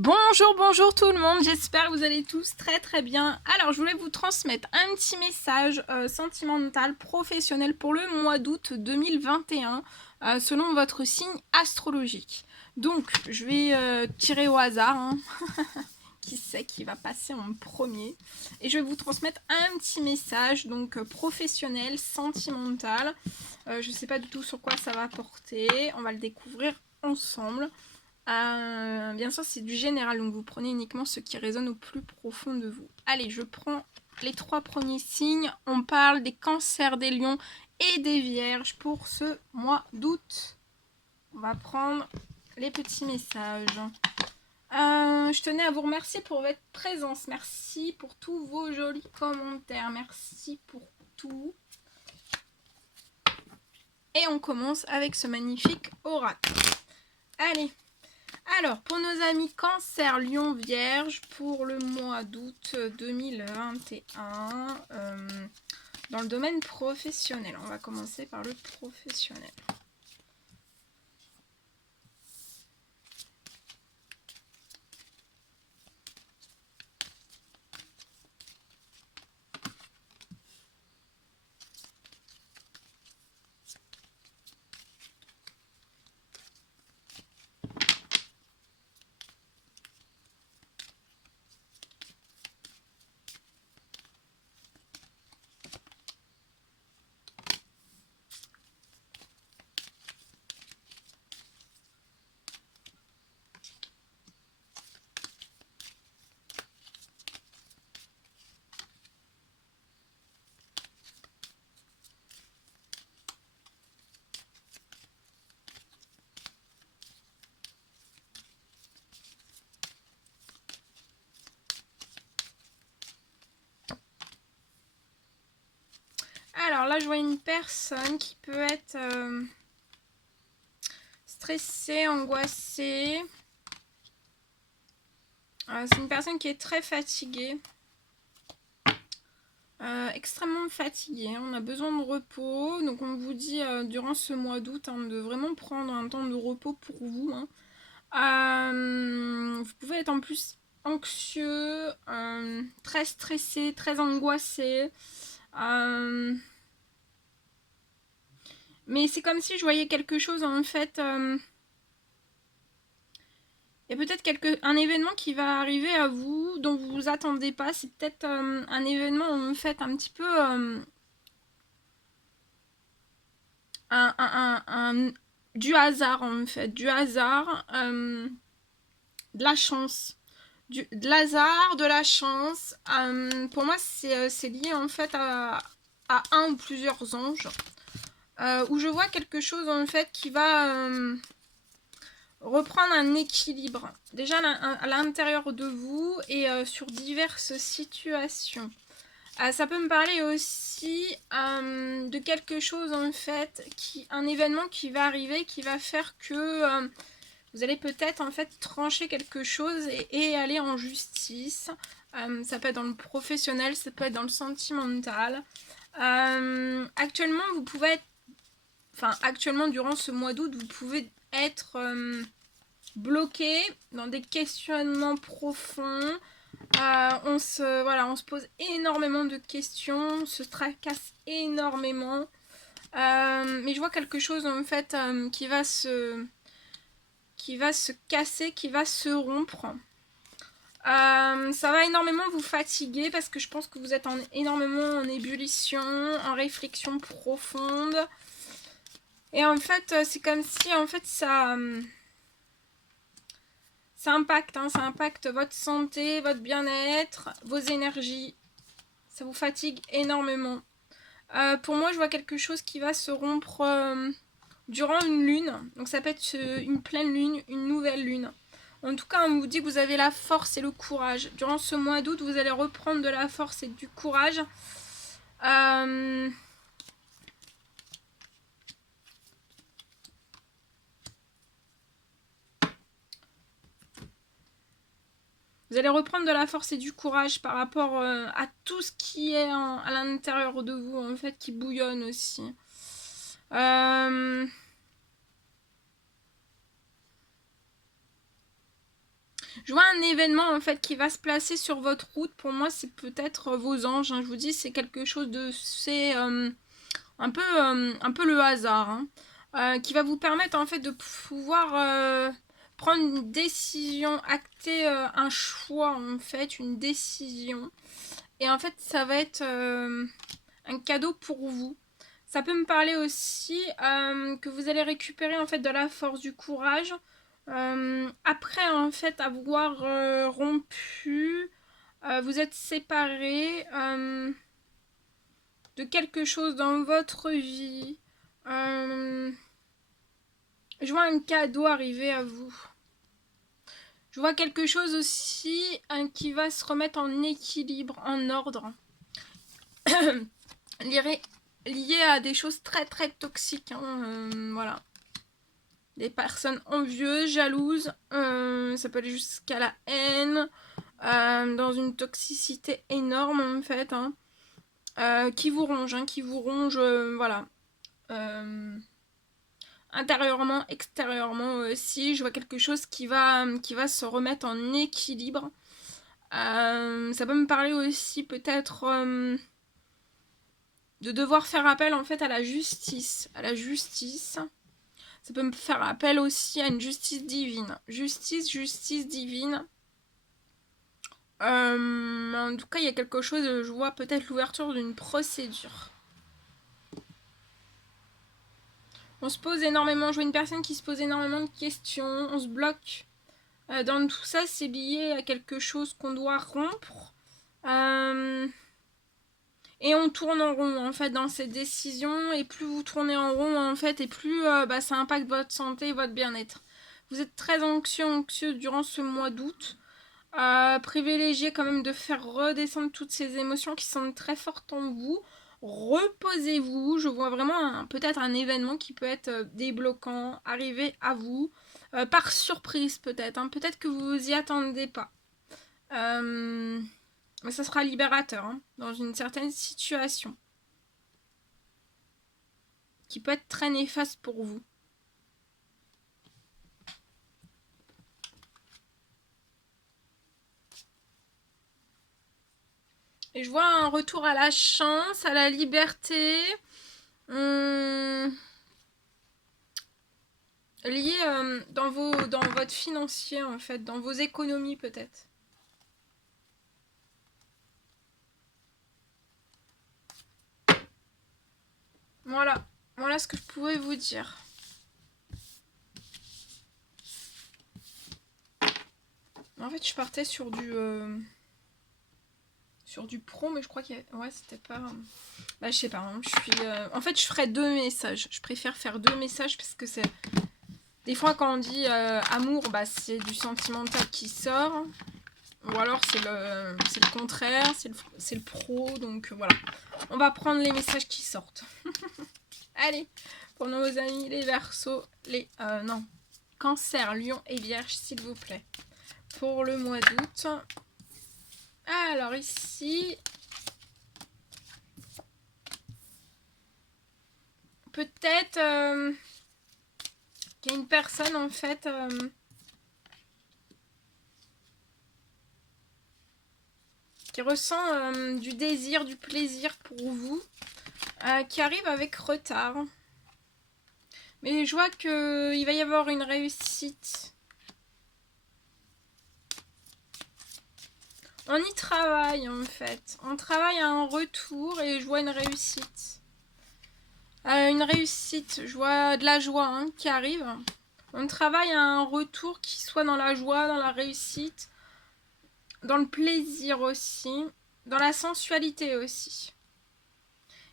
Bonjour, bonjour tout le monde, j'espère que vous allez tous très bien. Alors je voulais vous transmettre un petit message sentimental, professionnel pour le mois d'août 2021 selon votre signe astrologique. Donc je vais tirer au hasard, hein. Qui sait qui va passer en premier. Et je vais vous transmettre un petit message donc professionnel, sentimental. Je ne sais pas du tout sur quoi ça va porter, on va le découvrir ensemble. Bien sûr, c'est du général, donc vous prenez uniquement ce qui résonne au plus profond de vous. Allez, je prends les 3 premiers signes. On parle des cancers, des lions et des vierges pour ce mois d'août. On va prendre les petits messages. Je tenais à vous remercier pour votre présence. Merci pour tous vos jolis commentaires. Merci pour tout. Et on commence avec ce magnifique oracle. Allez. Alors, pour nos amis Cancer, Lion, Vierge, pour le mois d'août 2021, dans le domaine professionnel. On va commencer par le professionnel. Alors là, je vois une personne qui peut être stressée, angoissée. C'est une personne qui est très fatiguée. Extrêmement fatiguée. On a besoin de repos. Donc on vous dit durant ce mois d'août de vraiment prendre un temps de repos pour vous. Vous pouvez être en plus anxieux, très stressé, très angoissé. Mais c'est comme si je voyais quelque chose en fait. Il y a peut-être un événement qui va arriver à vous dont vous vous attendez pas. C'est peut-être un événement en fait un petit peu du hasard en fait, du hasard, de la chance. De hasard, de la chance. Pour moi, c'est lié en fait à un ou plusieurs anges. Où je vois quelque chose en fait qui va reprendre un équilibre. Déjà à l'intérieur de vous et sur diverses situations. Ça peut me parler aussi de quelque chose en fait, un événement qui va arriver, qui va faire que vous allez peut-être en fait trancher quelque chose et aller en justice. Ça peut être dans le professionnel, ça peut être dans le sentimental. Actuellement, vous pouvez être, actuellement durant ce mois d'août, vous pouvez être bloqué dans des questionnements profonds. On se pose énormément de questions, on se tracasse énormément. Mais je vois quelque chose en fait qui va se casser, qui va se rompre. Ça va énormément vous fatiguer parce que je pense que vous êtes énormément en ébullition, en réflexion profonde. Et en fait, c'est comme si en fait ça impacte votre santé, votre bien-être, vos énergies. Ça vous fatigue énormément. Pour moi, je vois quelque chose qui va se rompre durant une lune. Donc ça peut être une pleine lune, une nouvelle lune. En tout cas, on vous dit que vous avez la force et le courage. Durant ce mois d'août, vous allez reprendre de la force et du courage. Vous allez reprendre de la force et du courage par rapport à tout ce qui est à l'intérieur de vous, en fait, qui bouillonne aussi. Je vois un événement en fait qui va se placer sur votre route. Pour moi, c'est peut-être vos anges. Hein. Je vous dis, c'est quelque chose de... C'est un peu le hasard. Hein. Qui va vous permettre en fait de pouvoir prendre une décision, acter un choix en fait, une décision. Et en fait, ça va être un cadeau pour vous. Ça peut me parler aussi que vous allez récupérer en fait de la force, du courage. Après en fait avoir rompu, vous êtes séparés de quelque chose dans votre vie. Je vois un cadeau arriver à vous. Je vois quelque chose aussi qui va se remettre en équilibre, en ordre. Lié à des choses très très toxiques. Hein, voilà. Des personnes envieuses, jalouses. Ça peut aller jusqu'à la haine. Dans une toxicité énorme en fait. Hein, qui vous ronge. Hein, qui vous ronge. Voilà. Intérieurement, extérieurement aussi. Je vois quelque chose qui va se remettre en équilibre. Ça peut me parler aussi peut-être de devoir faire appel en fait à la justice. À la justice. Ça peut me faire appel aussi à une justice divine. Justice divine. En tout cas, il y a quelque chose, je vois peut-être l'ouverture d'une procédure. On se pose énormément, je vois une personne qui se pose énormément de questions, on se bloque. Dans tout ça, c'est lié à quelque chose qu'on doit rompre. Et on tourne en rond, en fait, dans ces décisions. Et plus vous tournez en rond, en fait, et plus ça impacte votre santé et votre bien-être. Vous êtes très anxieux durant ce mois d'août. Privilégiez quand même de faire redescendre toutes ces émotions qui sont très fortes en vous. Reposez-vous. Je vois vraiment peut-être un événement qui peut être débloquant, arriver à vous. Par surprise peut-être. Hein. Peut-être que vous vous y attendez pas. Mais ça sera libérateur hein, dans une certaine situation. Qui peut être très néfaste pour vous. Et je vois un retour à la chance, à la liberté. Lié dans votre financier en fait, dans vos économies peut-être. Voilà, voilà ce que je pouvais vous dire. En fait, je partais sur du pro, mais je crois qu'il y a... Ouais, c'était pas... Bah, je sais pas, hein, je suis... En fait, je ferais 2 messages. Je préfère faire 2 messages parce que c'est... Des fois, quand on dit amour, bah, c'est du sentimental qui sort. Ou alors, c'est le contraire, c'est le pro. Donc, voilà. On va prendre les messages qui sortent. Allez, pour nos amis les Verseaux, les... non, Cancer, Lion et Vierge, s'il vous plaît. Pour le mois d'août. Alors, ici... Peut-être qu'il y a une personne, en fait... qui ressent du désir, du plaisir pour vous, qui arrive avec retard. Mais je vois qu'il va y avoir une réussite. On y travaille en fait. On travaille à un retour et je vois une réussite. Je vois de la joie hein, qui arrive. On travaille à un retour qui soit dans la joie, dans la réussite, dans le plaisir aussi, dans la sensualité aussi.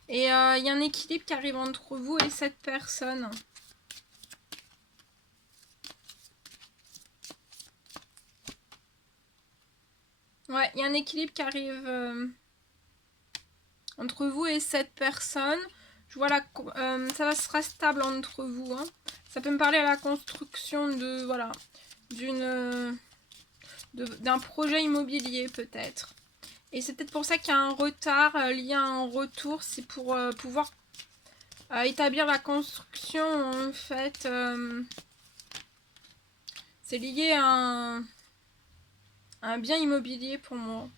Et il y a un équilibre qui arrive entre vous et cette personne. Ouais, il y a un équilibre qui arrive entre vous et cette personne. Je vois ça sera stable entre vous. Hein. Ça peut me parler à la construction de voilà d'un projet immobilier peut-être. Et c'est peut-être pour ça qu'il y a un retard lié à un retour. C'est pour pouvoir établir la construction en fait. C'est lié à un bien immobilier pour moi.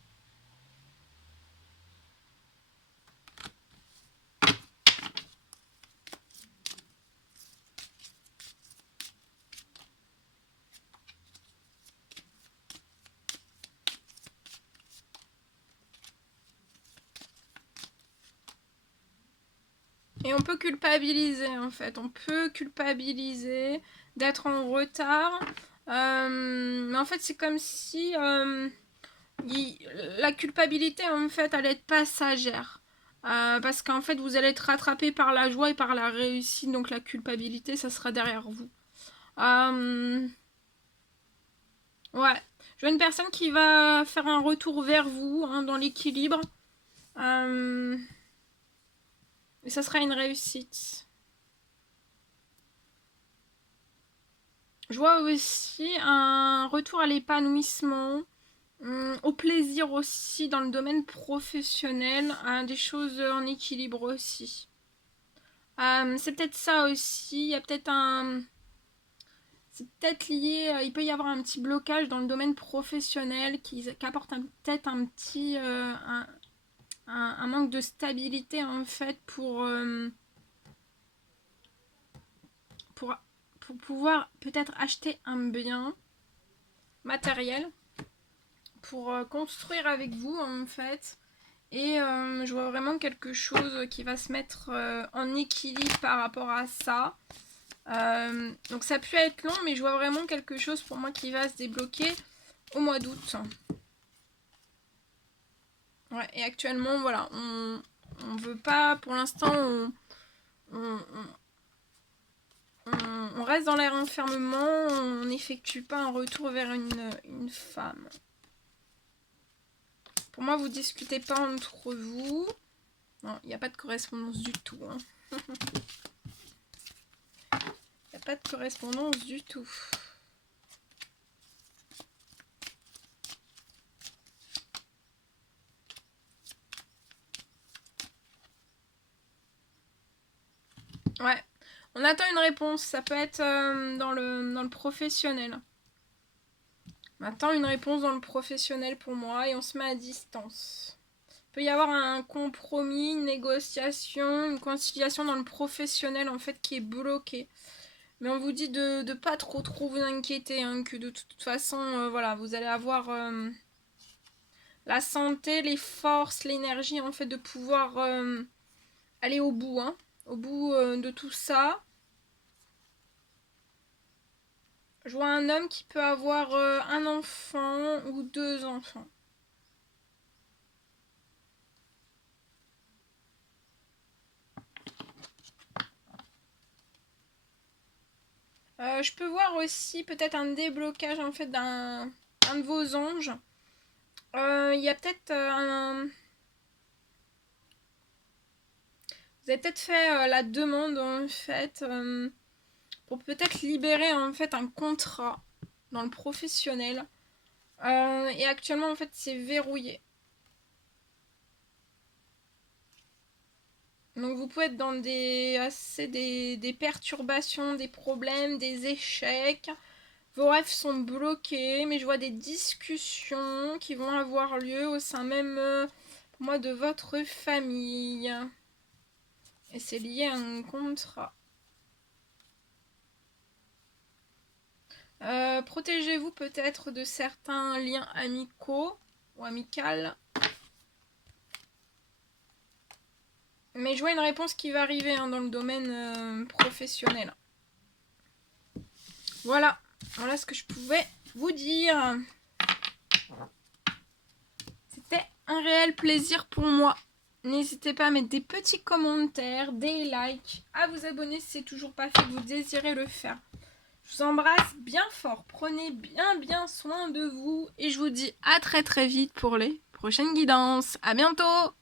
Et on peut culpabiliser en fait, on peut culpabiliser d'être en retard. Mais en fait c'est comme si la culpabilité en fait elle est passagère. Parce qu'en fait vous allez être rattrapé par la joie et par la réussite, donc la culpabilité ça sera derrière vous. Ouais, je vois une personne qui va faire un retour vers vous hein, dans l'équilibre. Et ça sera une réussite. Je vois aussi un retour à l'épanouissement, au plaisir aussi dans le domaine professionnel, des choses en équilibre aussi. C'est peut-être ça aussi, il y a peut-être un... C'est peut-être lié, il peut y avoir un petit blocage dans le domaine professionnel qui apporte peut-être un petit... un manque de stabilité en fait pour, pour pouvoir peut-être acheter un bien matériel pour construire avec vous en fait. Et je vois vraiment quelque chose qui va se mettre en équilibre par rapport à ça. Donc ça peut être long, mais je vois vraiment quelque chose pour moi qui va se débloquer au mois d'août. Ouais, et actuellement, voilà, on veut pas, pour l'instant, on, on reste dans l'air enfermement, on n'effectue pas un retour vers une femme. Pour moi, vous discutez pas entre vous. Non, il n'y a pas de correspondance du tout. Hein. Il n'y a pas de correspondance du tout. Ouais, on attend une réponse. Ça peut être dans le professionnel. On attend une réponse dans le professionnel pour moi et on se met à distance. Il peut y avoir un compromis, une négociation, une conciliation dans le professionnel en fait qui est bloqué. Mais on vous dit de ne pas trop vous inquiéter, hein, que de toute façon, voilà, vous allez avoir la santé, les forces, l'énergie en fait de pouvoir aller au bout, hein, au bout de tout ça. Je vois un homme qui peut avoir un enfant ou 2 enfants. Je peux voir aussi peut-être un déblocage en fait d'un de vos anges. Il y a peut-être un... Vous avez peut-être fait la demande en fait pour peut-être libérer en fait un contrat dans le professionnel. Et actuellement en fait c'est verrouillé. Donc vous pouvez être dans des perturbations, des problèmes, des échecs. Vos rêves sont bloqués, mais je vois des discussions qui vont avoir lieu au sein même, pour moi, de votre famille. Et c'est lié à un contrat. Protégez-vous peut-être de certains liens amicaux ou amicales. Mais je vois une réponse qui va arriver hein, dans le domaine professionnel. Voilà. Voilà ce que je pouvais vous dire. C'était un réel plaisir pour moi. N'hésitez pas à mettre des petits commentaires, des likes, à vous abonner si c'est toujours pas fait, que vous désirez le faire. Je vous embrasse bien fort. Prenez bien soin de vous. Et je vous dis à très vite pour les prochaines guidances. À bientôt!